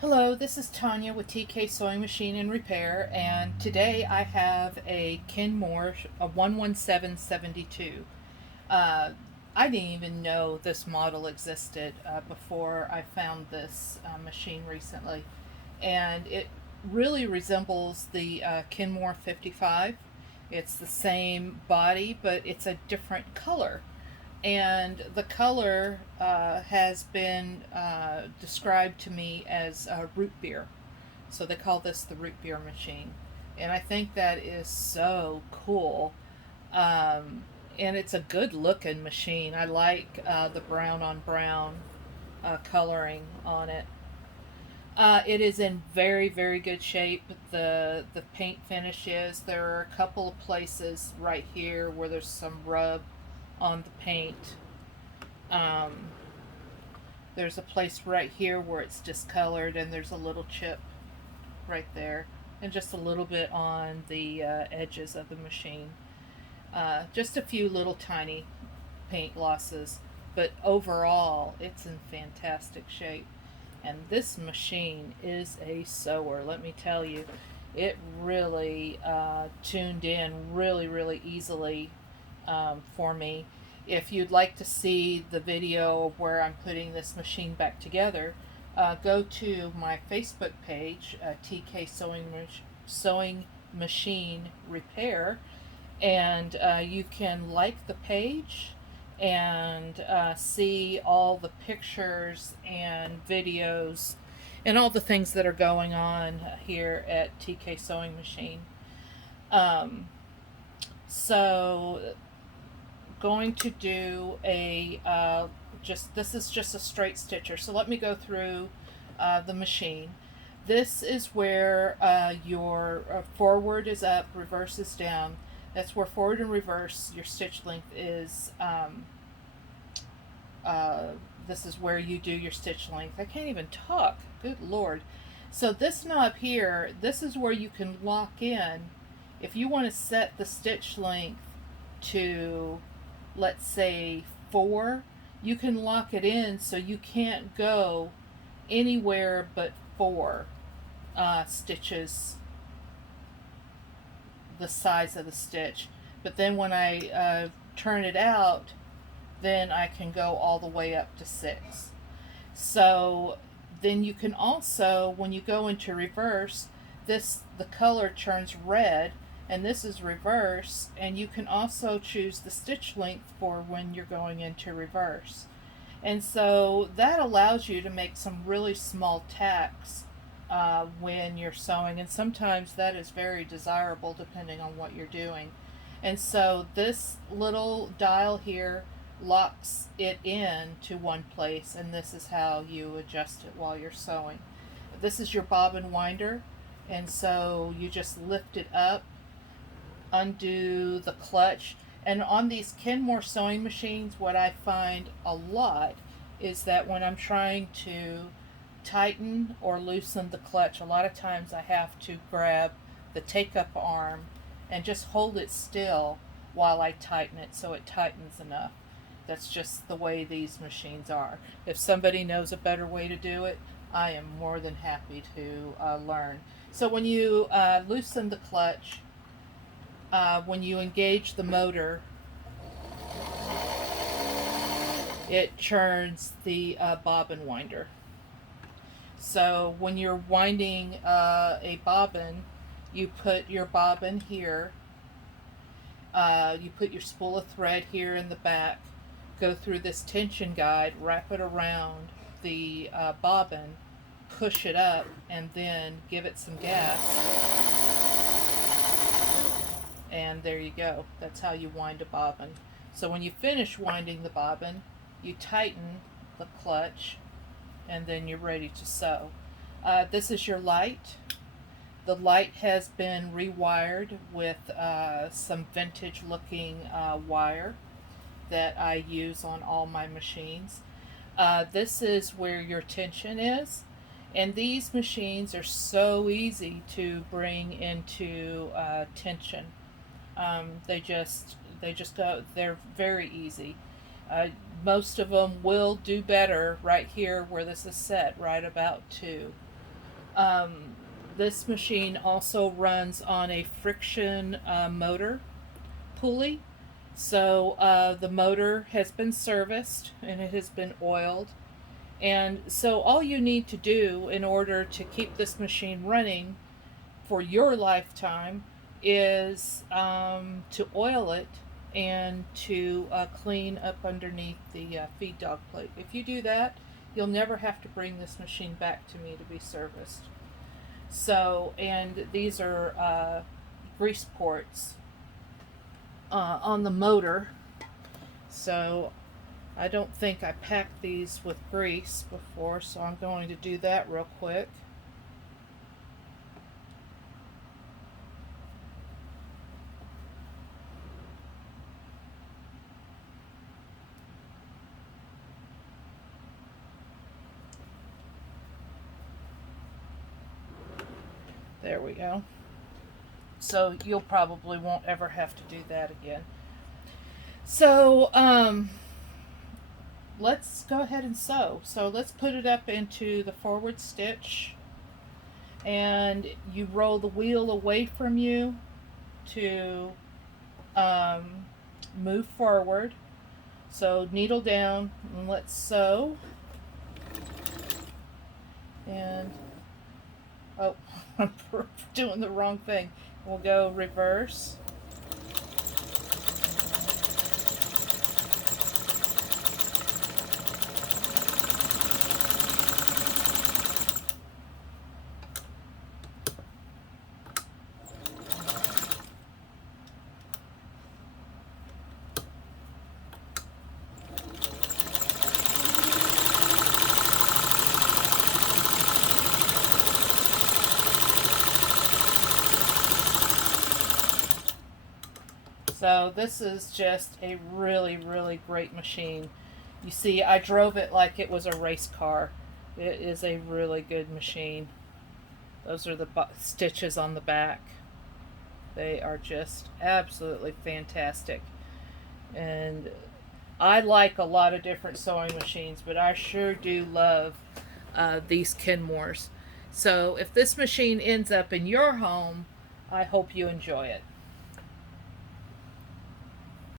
Hello, this is Tanya with TK Sewing Machine and Repair, and today I have a Kenmore, a 11772. Uh, I didn't even know this model existed before I found this machine recently, and it really resembles the Kenmore 55. It's the same body, but it's a different color, and the color has been described to me as root beer. So they call this the root beer machine. And I think that is so cool. Um, and it's a good looking machine. I like the brown on brown coloring on it. It is in very, very good shape. The paint finishes. There are a couple of places right here where there's some rub on the paint. Um, there's a place right here where it's discolored, and there's a little chip right there, and just a little bit on the edges of the machine. Just a few little tiny paint losses, but overall, it's in fantastic shape. And this machine is a sewer, let me tell you. It really tuned in really, really easily for me. If you'd like to see the video of where I'm putting this machine back together, go to my Facebook page, TK Sewing Machine Repair, and you can like the page and see all the pictures and videos and all the things that are going on here at TK Sewing Machine. Um, so going to do a this is just a straight stitcher. So let me go through the machine. This is where your forward is up, reverse is down. That's where forward and reverse your stitch length is. Uh, this is where you do your stitch length. I can't even talk. Good Lord. So this knob here, this is where you can lock in. If you want to set the stitch length to, let's say, 4, you can lock it in so you can't go anywhere but 4 stitches the size of the stitch. But then when I turn it out, then I can go all the way up to 6. So then you can also, when you go into reverse, the color turns red, and this is reverse, and you can also choose the stitch length for when you're going into reverse. And so that allows you to make some really small tacks when you're sewing, and sometimes that is very desirable depending on what you're doing. And so this little dial here locks it in to one place, and this is how you adjust it while you're sewing. This is your bobbin winder, and so you just lift it up, undo the clutch. And on these Kenmore sewing machines, what I find a lot is that when I'm trying to tighten or loosen the clutch, a lot of times I have to grab the take up arm and just hold it still while I tighten it so it tightens enough. That's just the way these machines are. If somebody knows a better way to do it, I am more than happy to learn. So when you loosen the clutch, when you engage the motor, it churns the bobbin winder. So when you're winding a bobbin, you put your bobbin here, you put your spool of thread here in the back, go through this tension guide, wrap it around the bobbin, push it up, and then give it some gas, and there you go. That's how you wind a bobbin. So when you finish winding the bobbin, you tighten the clutch, and then you're ready to sew. This is your light. The light has been rewired with some vintage looking wire that I use on all my machines. This is where your tension is, and these machines are so easy to bring into tension. They just go. They're very easy. Most of them will do better right here where this is set, right about 2. This machine also runs on a friction motor pulley. So the motor has been serviced and it has been oiled. And so all you need to do in order to keep this machine running for your lifetime is to oil it and to clean up underneath the feed dog plate. If you do that, you'll never have to bring this machine back to me to be serviced. So, and these are grease ports on the motor. So I don't think I packed these with grease before, so I'm going to do that real quick. There we go. So you'll probably won't ever have to do that again. So let's go ahead and sew. So let's put it up into the forward stitch, and you roll the wheel away from you to move forward. So needle down and let's sew. And oh, I'm doing the wrong thing. We'll go reverse. So this is just a really, really great machine. You see, I drove it like it was a race car. It is a really good machine. Those are the stitches on the back. They are just absolutely fantastic. And I like a lot of different sewing machines, but I sure do love these Kenmores. So if this machine ends up in your home, I hope you enjoy it.